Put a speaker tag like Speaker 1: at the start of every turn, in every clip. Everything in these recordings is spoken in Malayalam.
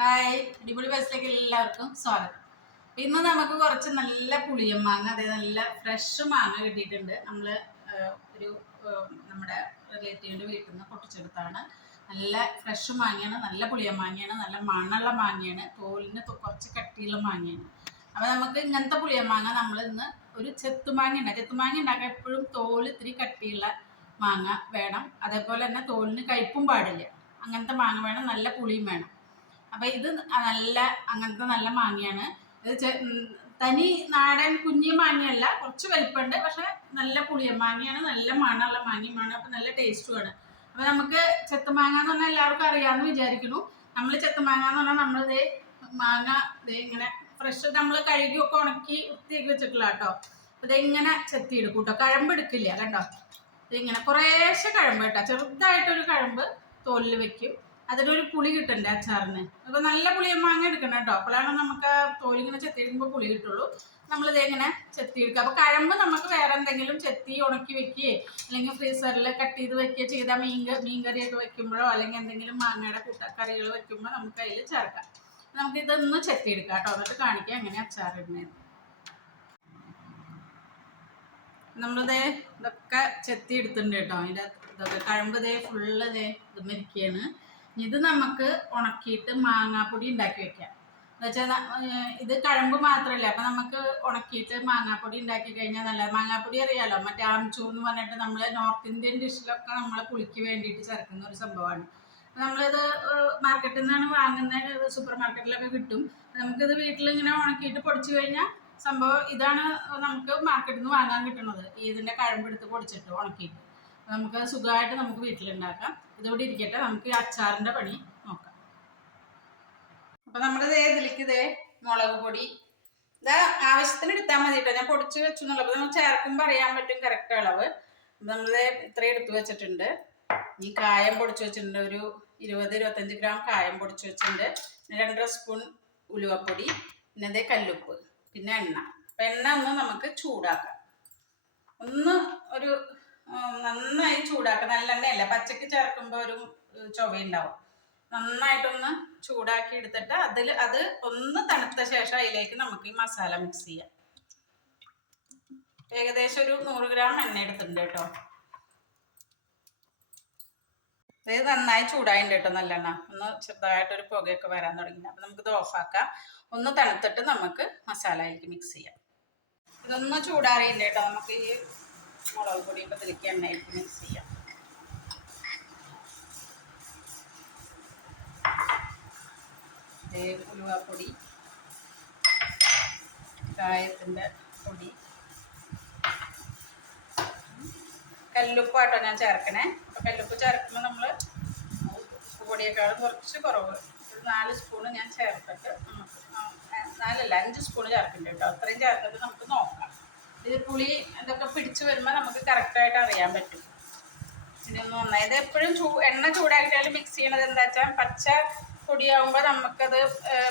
Speaker 1: ഹായ് അടിപൊളി ബസ്സിലേക്ക് എല്ലാവർക്കും സ്വാഗതം. ഇന്ന് നമുക്ക് കുറച്ച് നല്ല പുളിയൻ മാങ്ങ അതായത് നല്ല ഫ്രഷ് മാങ്ങ കിട്ടിയിട്ടുണ്ട്. നമ്മൾ ഒരു നമ്മുടെ റിലേറ്റീവിന്റെ വീട്ടിൽ നിന്ന് പൊട്ടിച്ചെടുത്താണ് നല്ല ഫ്രഷ് മാങ്ങയാണ് നല്ല പുളിയൻ മാങ്ങയാണ് നല്ല മണ്ണുള്ള മാങ്ങയാണ് തോലിന് കുറച്ച് കട്ടിയുള്ള മാങ്ങയാണ്. അപ്പോൾ നമുക്ക് ഇങ്ങനത്തെ പുളിയൻ മാങ്ങ നമ്മൾ ഇന്ന് ഒരു ചെത്തുമാങ്ങ ഉണ്ട്. ചെത്തുമാങ്ങ ഉണ്ടാക്കാൻ എപ്പോഴും തോൽ ഇത്തിരി കട്ടിയുള്ള മാങ്ങ വേണം. അതേപോലെ തന്നെ തോലിന് കയ്പും പാടില്ല. അങ്ങനത്തെ മാങ്ങ വേണം നല്ല പുളിയും വേണം. അപ്പൊ ഇത് നല്ല അങ്ങനത്തെ നല്ല മാങ്ങയാണ്. ഇത് തനി നാടൻ കുഞ്ഞി മാങ്ങയല്ല കുറച്ച് വലിപ്പമുണ്ട് പക്ഷെ നല്ല പുളിയ മാങ്ങയാണ് നല്ല മണമുള്ള മാങ്ങയുമാണ് അപ്പൊ നല്ല ടേസ്റ്റുമാണ് അപ്പൊ നമുക്ക് ചെത്തുമാങ്ങ എന്ന് പറഞ്ഞാൽ എല്ലാവർക്കും അറിയാമെന്ന് വിചാരിക്കുന്നു. നമ്മൾ ചെത്തുമാങ്ങ എന്ന് പറഞ്ഞാൽ നമ്മളിത് മാങ്ങ ദേ ഇങ്ങനെ ഫ്രഷ് നമ്മൾ കഴുകിയൊക്കെ ഉണക്കി ഉത്തിയൊക്കെ വെച്ചിട്ടില്ല കേട്ടോ അപ്പൊ ഇതെങ്ങനെ ചെത്തിയെടുക്കും കേട്ടോ. കഴമ്പ് എടുക്കില്ല കണ്ടോ ഇതിങ്ങനെ കുറേശ്ശെ കഴമ്പ് കേട്ടോ. ചെറുതായിട്ടൊരു കഴമ്പ് തോലിൽ വെക്കും. അതിനൊരു പുളി കിട്ടണ്ടേ അച്ചാറിന്? അപ്പൊ നല്ല പുളിയ മാങ്ങ എടുക്കണം കേട്ടോ. അപ്പോഴാണ് നമുക്ക് തോലിങ്ങനെ ചെത്തിയെടുക്കുമ്പോൾ പുളി കിട്ടുള്ളൂ. നമ്മളിത് ഇങ്ങനെ ചെത്തിയെടുക്കുക. അപ്പൊ കഴമ്പ് നമുക്ക് വേറെ എന്തെങ്കിലും ചെത്തി ഉണക്കി വെക്കുകയോ അല്ലെങ്കിൽ ഫ്രീസറിൽ കട്ട് ചെയ്ത് വെക്കുകയോ ചെയ്താൽ മീൻ മീൻകറിയൊക്കെ മീൻ കറിയൊക്കെ വെക്കുമ്പോഴോ അല്ലെങ്കിൽ എന്തെങ്കിലും മാങ്ങയുടെ കൂട്ടക്കറികൾ വെക്കുമ്പോൾ നമുക്ക് അതിൽ ചേർക്കാം. നമുക്ക് ഇതൊന്ന് ചെത്തിയെടുക്കാം കേട്ടോ. എന്നിട്ട് കാണിക്കാം എങ്ങനെ അച്ചാറിടുന്നത് നമ്മളിത് ഇതൊക്കെ ചെത്തി എടുത്തിട്ടുണ്ട് കേട്ടോ. അതിന്റെ ഇതൊക്കെ കഴമ്പ് ഇതേ ഫുള്ള് ഇതേ ഇത് മരിക്കുകയാണ് ഇത് നമുക്ക് ഉണക്കിയിട്ട് മാങ്ങാപ്പൊടി ഉണ്ടാക്കി വെക്കാം. എന്നുവെച്ചാൽ ഇത് കഴമ്പ് മാത്രമല്ല അപ്പം നമുക്ക് ഉണക്കിയിട്ട് മാങ്ങാപ്പൊടി ഉണ്ടാക്കി കഴിഞ്ഞാൽ നല്ല മാങ്ങാപ്പൊടി അറിയാലോ മറ്റേ ആംചൂർ എന്ന് പറഞ്ഞിട്ട് നമ്മൾ നോർത്ത് ഇന്ത്യൻ ഡിഷിലൊക്കെ നമ്മൾ പുളിക്ക് വേണ്ടിയിട്ട് ചേർക്കുന്ന ഒരു സംഭവമാണ്. നമ്മളിത് മാർക്കറ്റിൽ നിന്നാണ് വാങ്ങുന്നത് സൂപ്പർ മാർക്കറ്റിലൊക്കെ കിട്ടും. നമുക്കിത് വീട്ടിൽ ഇങ്ങനെ ഉണക്കിയിട്ട് പൊടിച്ചു കഴിഞ്ഞാൽ സംഭവം ഇതാണ് നമുക്ക് മാർക്കറ്റിൽ നിന്ന് വാങ്ങാൻ കിട്ടുന്നത്. ഇതിന്റെ കഴമ്പെടുത്ത് പൊടിച്ചിട്ട് ഉണക്കിയിട്ട്. നമുക്ക് സുഖമായിട്ട് നമുക്ക് വീട്ടിലുണ്ടാക്കാം. ഇതോടെ ഇരിക്കട്ടെ. നമുക്ക് ഈ അച്ചാറിന്റെ പണി നോക്കാം. അപ്പം നമ്മുടെ ദേ ഇതിലേക്ക് ഇതേ മുളക് പൊടി? ഇതാ ആവശ്യത്തിന് എടുത്താൽ മതി കേട്ടോ. ഞാൻ പൊടിച്ച് വെച്ചു എന്നുള്ളത് അപ്പോൾ നമ്മൾ ചേർക്കുമ്പോൾ അറിയാൻ പറ്റും കറക്റ്റ് അളവ്. നമ്മൾ ഇത്രയും എടുത്തു വെച്ചിട്ടുണ്ട്. ഈ കായം പൊടിച്ച് വെച്ചിട്ടുണ്ട്. ഒരു ഇരുപത് ഇരുപത്തഞ്ച് ഗ്രാം കായം പൊടിച്ച് വെച്ചിട്ടുണ്ട്. പിന്നെ രണ്ടര സ്പൂൺ ഉലുവപ്പൊടി. പിന്നെ അതേ കല്ലുപ്പ്. പിന്നെ എണ്ണ. അപ്പം എണ്ണ ഒന്ന് നമുക്ക് ചൂടാക്കാം. ഒന്ന് ഒരു നന്നായി ചൂടാക്കാം നല്ലെണ്ണയല്ല? പച്ചക്ക് ചേർക്കുമ്പോൾ ഒരു ചൊവയുണ്ടാവും. നന്നായിട്ടൊന്ന് ചൂടാക്കി എടുത്തിട്ട് അതിൽ അത് ഒന്ന് തണുത്ത ശേഷം അതിലേക്ക് നമുക്ക് ഈ മസാല മിക്സ് ചെയ്യാം. ഏകദേശം ഒരു നൂറ് ഗ്രാം എണ്ണ എടുത്തിട്ടുണ്ട് കേട്ടോ. ഇത് നന്നായി ചൂടായിട്ടുണ്ട് കേട്ടോ നല്ലെണ്ണ. ഒന്ന് ചെറുതായിട്ടൊരു പുകയൊക്കെ വരാൻ തുടങ്ങി. അപ്പം നമുക്കിത് ഓഫാക്കാം ഒന്ന് തണുത്തിട്ട് നമുക്ക് മസാലയിലേക്ക് മിക്സ് ചെയ്യാം. ഇതൊന്ന് ചൂടാറിയില്ല കേട്ടോ. നമുക്ക് ഈ മുളക് പൊടി ഇപ്പം ഇതിലേക്ക് എണ്ണയിലേക്ക് മിക്സ് ചെയ്യാം. ഉലുവാപ്പൊടി കായത്തിന്റെ പൊടി. കല്ലുപ്പാട്ടോ ഞാൻ ചേർക്കണേ. അപ്പോൾ കല്ലുപ്പ് ചേർക്കുമ്പോൾ നമ്മൾ ഉപ്പ് പൊടിയേക്കാളും കുറച്ച് കുറവ്. ഒരു നാല് സ്പൂണ് ഞാൻ ചേർത്തിട്ട് നമുക്ക് നാലല്ല അഞ്ച് സ്പൂണ് ചേർക്കുന്നുണ്ട് കേട്ടോ അത്രയും ചേർത്തിട്ട് നമുക്ക് നോക്കാം. ഇത് പുളി ഇതൊക്കെ പിടിച്ച് വരുമ്പോൾ നമുക്ക് കറക്റ്റായിട്ട് അറിയാൻ പറ്റും. ഇതൊന്ന് നന്നായി. ഇത് എപ്പോഴും ചൂ എണ്ണ ചൂടാക്കിയാലും മിക്സ് ചെയ്യണത് എന്താ വെച്ചാൽ പച്ച പൊടിയാകുമ്പോൾ നമുക്കത്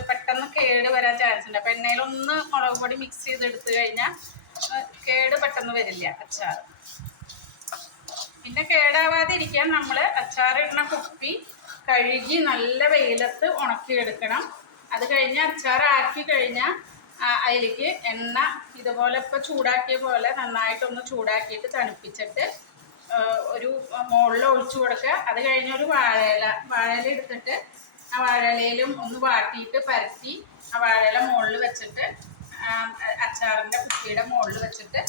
Speaker 1: പെട്ടെന്ന് കേട് വരാൻ ചാൻസ് ഉണ്ട്. അപ്പം എണ്ണയിലൊന്ന് മുളക് പൊടി മിക്സ് ചെയ്ത് എടുത്ത് കഴിഞ്ഞാൽ കേട് പെട്ടെന്ന് വരില്ല അച്ചാർ പിന്നെ കേടാവാതിരിക്കാൻ നമ്മൾ നമ്മൾ അച്ചാറിടുന്ന കുപ്പി കഴുകി നല്ല വെയിലത്ത് ഉണക്കിയെടുക്കണം. അത് കഴിഞ്ഞ് അച്ചാറാക്കി കഴിഞ്ഞാൽ അതിലേക്ക് എണ്ണ ഇതുപോലെ ഇപ്പോൾ ചൂടാക്കിയ പോലെ നന്നായിട്ടൊന്ന് ചൂടാക്കിയിട്ട് തണുപ്പിച്ചിട്ട് ഒരു മുകളിൽ ഒഴിച്ചു കൊടുക്കുക. അത് കഴിഞ്ഞ ഒരു വാഴയില വാഴയില എടുത്തിട്ട് ആ വാഴയിലയിലും ഒന്ന് വാട്ടിയിട്ട് പരത്തി ആ വാഴയില മുകളിൽ വെച്ചിട്ട് അച്ചാറിന്റെ കുപ്പിയുടെ മുകളിൽ വെച്ചിട്ട്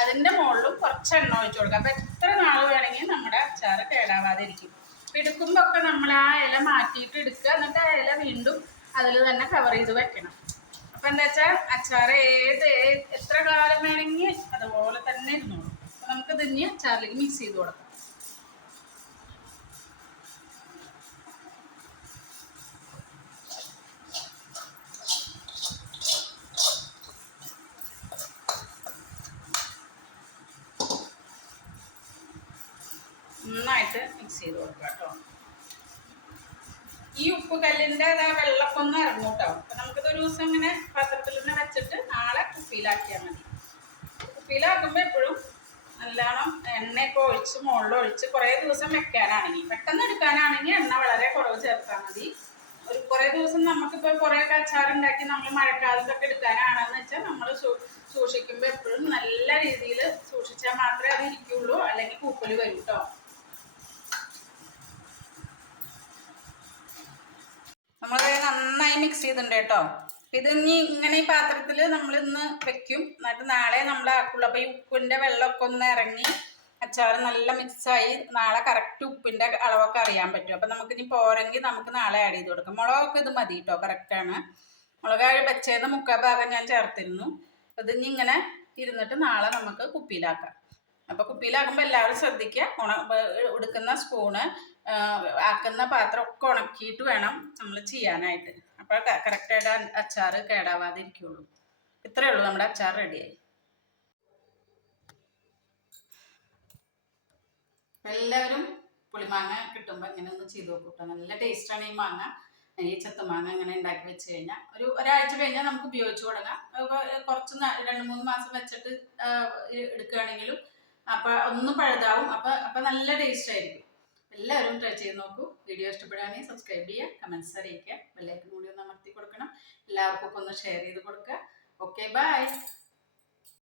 Speaker 1: അതിന്റെ മുകളിലും കുറച്ച് എണ്ണ ഒഴിച്ചു കൊടുക്കുക. അപ്പം എത്ര നാൾ വേണമെങ്കിൽ നമ്മുടെ അച്ചാർ കേടാവാതെ ഇരിക്കും അപ്പം എടുക്കുമ്പോൾ ഒക്കെ നമ്മൾ ആ ഇല മാറ്റിയിട്ട് എടുക്കുക. എന്നിട്ട് ആ ഇല വീണ്ടും അതിൽ തന്നെ കവർ ചെയ്ത് വെക്കണം. അപ്പം എന്താ വെച്ചാൽ അച്ചാർ ഏത് എത്ര കാലം വേണമെങ്കിൽ അതുപോലെ തന്നെ ഇരുന്നോളും അപ്പം നമുക്ക് തന്നെ അച്ചാറിലേക്ക് മിക്സ് ചെയ്ത് കൊടുക്കാം. നന്നായിട്ട് മിക്സ് ചെയ്ത് കൊടുക്കുക കേട്ടോ. ഈ ഉപ്പ് കല്ലിന്റെ വെള്ളമൊക്കെ ഇറങ്ങൂട്ടോ ഒരു ദിവസം ഇങ്ങനെ പാത്രത്തിൽ തന്നെ വെച്ചിട്ട് നാളെ കുപ്പിയിലാക്കിയാൽ മതി. കുപ്പിയിലാക്കുമ്പോൾ എപ്പോഴും നല്ലോണം എണ്ണയൊക്കെ ഒഴിച്ച് മുകളിൽ ഒഴിച്ച് കുറേ ദിവസം വെക്കാനാണെങ്കിൽ പെട്ടെന്ന് എടുക്കാനാണെങ്കിൽ എണ്ണ വളരെ കുറവ് ചേർത്താൽ മതി. ഒരു കുറേ ദിവസം നമുക്കിപ്പോൾ കുറേ കച്ചാറുണ്ടാക്കി നമ്മൾ മഴക്കാലത്തൊക്കെ എടുക്കാനാണെന്ന് വെച്ചാൽ നമ്മൾ സൂക്ഷിക്കുമ്പോൾ എപ്പോഴും നല്ല രീതിയിൽ സൂക്ഷിച്ചാൽ മാത്രമേ അത് ഇരിക്കുള്ളൂ അല്ലെങ്കിൽ കൂപ്പൽ വരും കേട്ടോ നമ്മളത് നന്നായി മിക്സ് ചെയ്തിട്ടുണ്ട് കേട്ടോ. ഇത് ഇനി ഇങ്ങനെ ഈ പാത്രത്തിൽ നമ്മൾ ഇന്ന് വെക്കും. എന്നിട്ട് നാളെ നമ്മൾ ആക്കുള്ളൂ. അപ്പോൾ ഈ ഉപ്പിന്റെ വെള്ളമൊക്കെ ഒന്ന് ഇറങ്ങി അച്ചാർ നല്ല മിക്സായി നാളെ കറക്റ്റ് ഉപ്പിന്റെ അളവൊക്കെ അറിയാൻ പറ്റും. അപ്പം നമുക്കിനി പോരെങ്കിൽ നമുക്ക് നാളെ ആഡ് ചെയ്ത് കൊടുക്കാം. മുളകൊക്കെ ഇത് മതി കേട്ടോ കറക്റ്റാണ് മുളക് വെച്ചേന്ന് മുക്കാൽ ഭാഗം ഞാൻ ചേർത്തിരുന്നു. അത് ഇനി ഇങ്ങനെ ഇരുന്നിട്ട് നാളെ നമുക്ക് കുപ്പിയിലാക്കാം. അപ്പോൾ കുപ്പിയിലാക്കുമ്പോൾ എല്ലാവരും ശ്രദ്ധിക്കുക ഉണ എടുക്കുന്ന സ്പൂണ് ആക്കുന്ന പാത്രം ഒക്കെ ഉണക്കിയിട്ട് വേണം നമ്മൾ ചെയ്യാനായിട്ട്. അപ്പോൾ കറക്റ്റായിട്ട് അച്ചാർ കേടാവാതെ ഇരിക്കുള്ളൂ ഇത്രയേ ഉള്ളൂ നമ്മുടെ അച്ചാർ റെഡിയായി എല്ലാവരും പുളിമാങ്ങ കിട്ടുമ്പോൾ ഇങ്ങനെ ഒന്ന് ചെയ്ത് നോക്കൂ കേട്ടോ നല്ല ടേസ്റ്റാണ് ഈ മാങ്ങ. ഈ ചത്തുമാങ്ങ ഇങ്ങനെ ഉണ്ടാക്കി വെച്ച് കഴിഞ്ഞാൽ ഒരു ഒരാഴ്ച കഴിഞ്ഞാൽ നമുക്ക് ഉപയോഗിച്ച് തുടങ്ങാം. കുറച്ച് രണ്ട് മൂന്ന് മാസം വെച്ചിട്ട് എടുക്കുകയാണെങ്കിലും അപ്പം ഒന്നും പഴുതാവും. അപ്പം അപ്പം നല്ല ടേസ്റ്റ് ആയിരിക്കും. എല്ലാവരും ട്രൈ ചെയ്ത് നോക്കൂ. വീഡിയോ ഇഷ്ടപ്പെടുകയാണെങ്കിൽ സബ്സ്ക്രൈബ് ചെയ്യുക കമൻസ് അറിയിക്കുക. ബെല്ലൈക്കൺ കൂടി ഒന്ന് അമർത്തി കൊടുക്കണം. എല്ലാവർക്കും ഒന്ന് ഷെയർ ചെയ്ത് കൊടുക്കുക. Okay bye